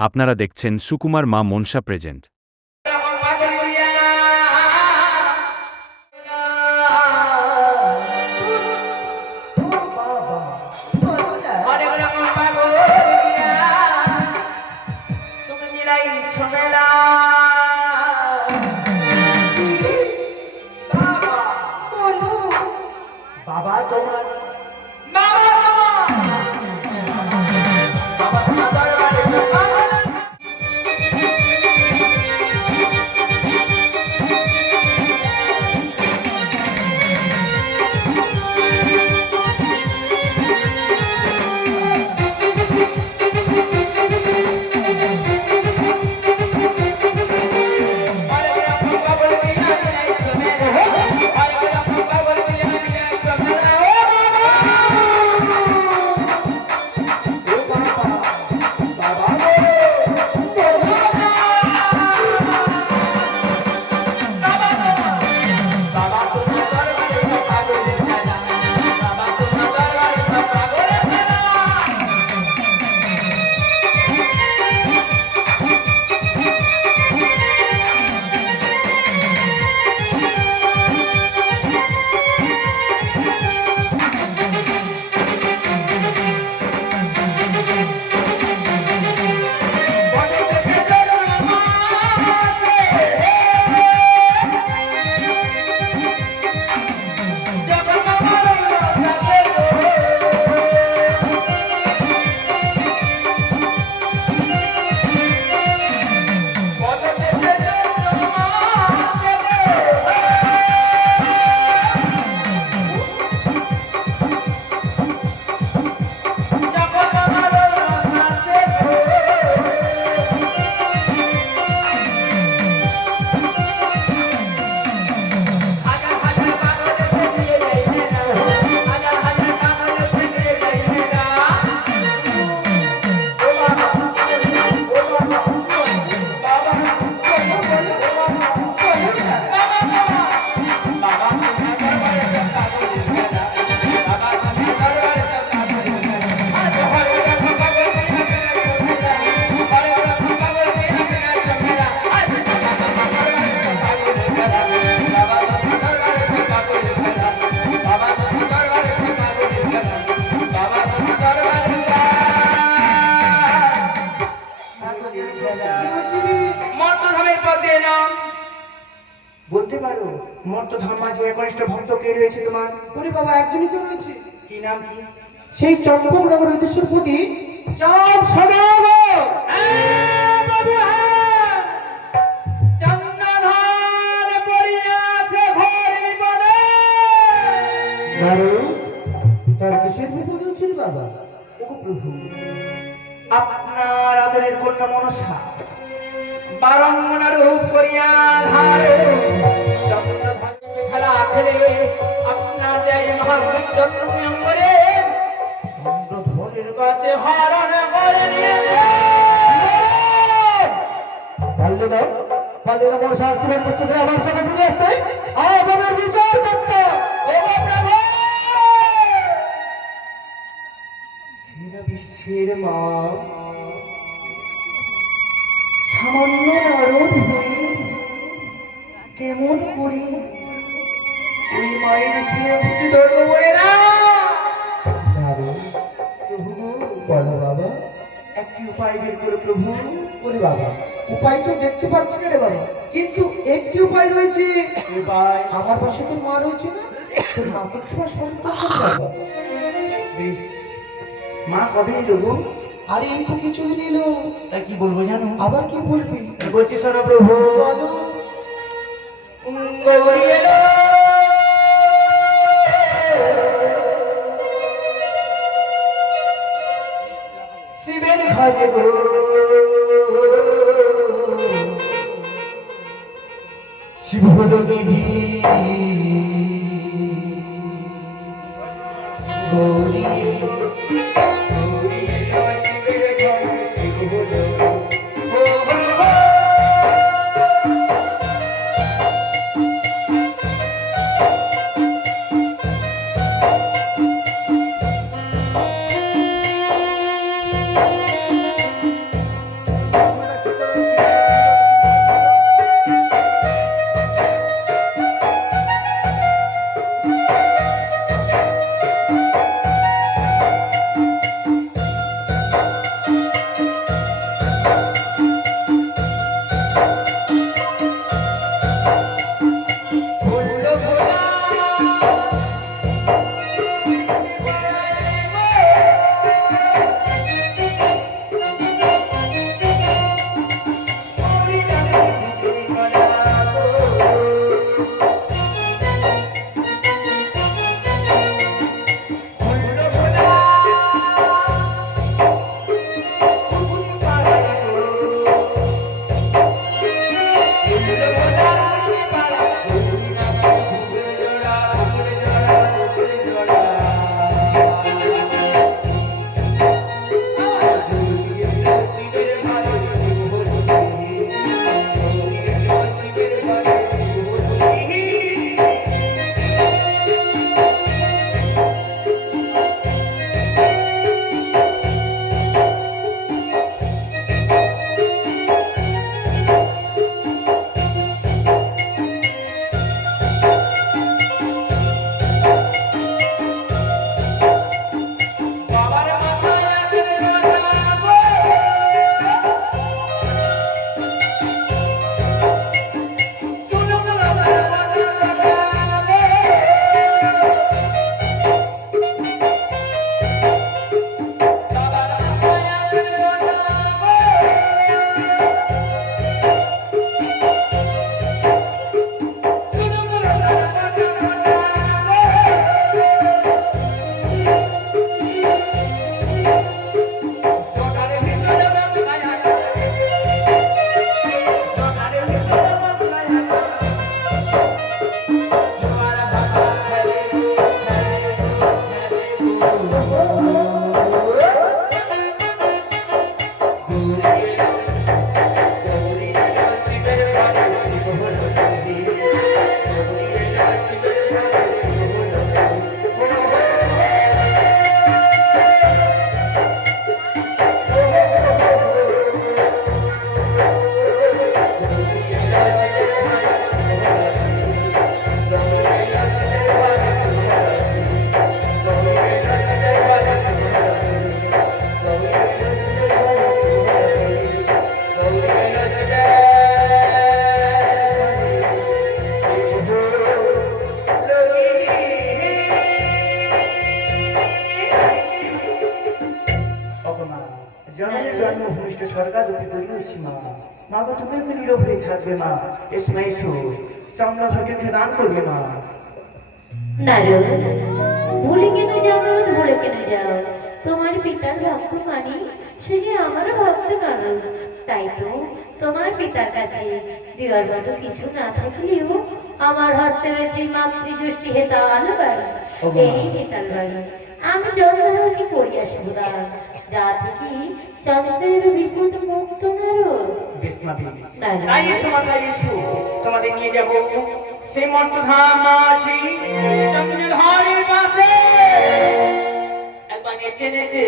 আপনারা দেখছেন সুকুমার মা মনসা প্রেজেন্ট। পারো মর্তধাম মাঝে একনিষ্ঠ ভক্ত কে রয়েছে তোমার? ওরে বাবা একজনই তো রয়েছে। কি নাম কি? সেই চম্পক নগর ঐতিহ্যপতি চাঁদ সদাগর হ্যাঁ, বাবু, হ্যাঁ। তার কিসের বিপদ হচ্ছিল বাবা? প্রভু আপনার আদরের কন্যা মনসা বারঙ্গনা রূপ করিয়া ধার। চন্দ্রধারে খেলা খেলে আপনার জয় মহাবিদ্যঙ্গরে চন্দ্রধরের কাছে হরণ করে নিয়েছে। মা, সামান্য কেমন করে? ওই মায়ের পুজো ধরবো বলে না প্রভু বলো বাবা। একটি উপায় বের করে প্রভু। ওরে বাবা। উপায় তো দেখতে পাচ্ছি না রে বাবা। কিন্তু একটি উপায় রয়েছে। উপায়? আমার পাশে তোর মা রয়েছে না? তোর সন্তান বেশ। মা কবে এলো? আরে এই তো কিছু নিল তা কি বলব জানো? আবার কি বলবি? বলছি শোনো প্রভু? বলো। গৌরী এলো। শিব হলো দেবী। গৌরী। এলো, গৌরী মা গো তুমি একটু নীরব হয়ে থাকবে মা? এসো। না এসো চন্দ্রভাগে উঠে দান করবে মা। নারদ ভুলে কেন যাও নারদ ভুলে কেন যাও? তোমার পিতার ভক্ত মানি সে যে আমারও ভক্ত নারদ। তাই তো তোমার পিতার কাছে দেওয়ার মতো কিছু না থাকলেও আমার হাতে রয়েছে মাতৃদৃষ্টি হেতাল বাড়ি। এই হেতাল বাড়ি। আমি চন্দ্রকে করি আসব দান রাধিকি চন্দ্রের বিপদ মুক্ত নারদ। তোমাদের নিয়ে যাব সেই মর্তধাম আছি চন্দ্রধারের পাশে। একবার নেচে নেচে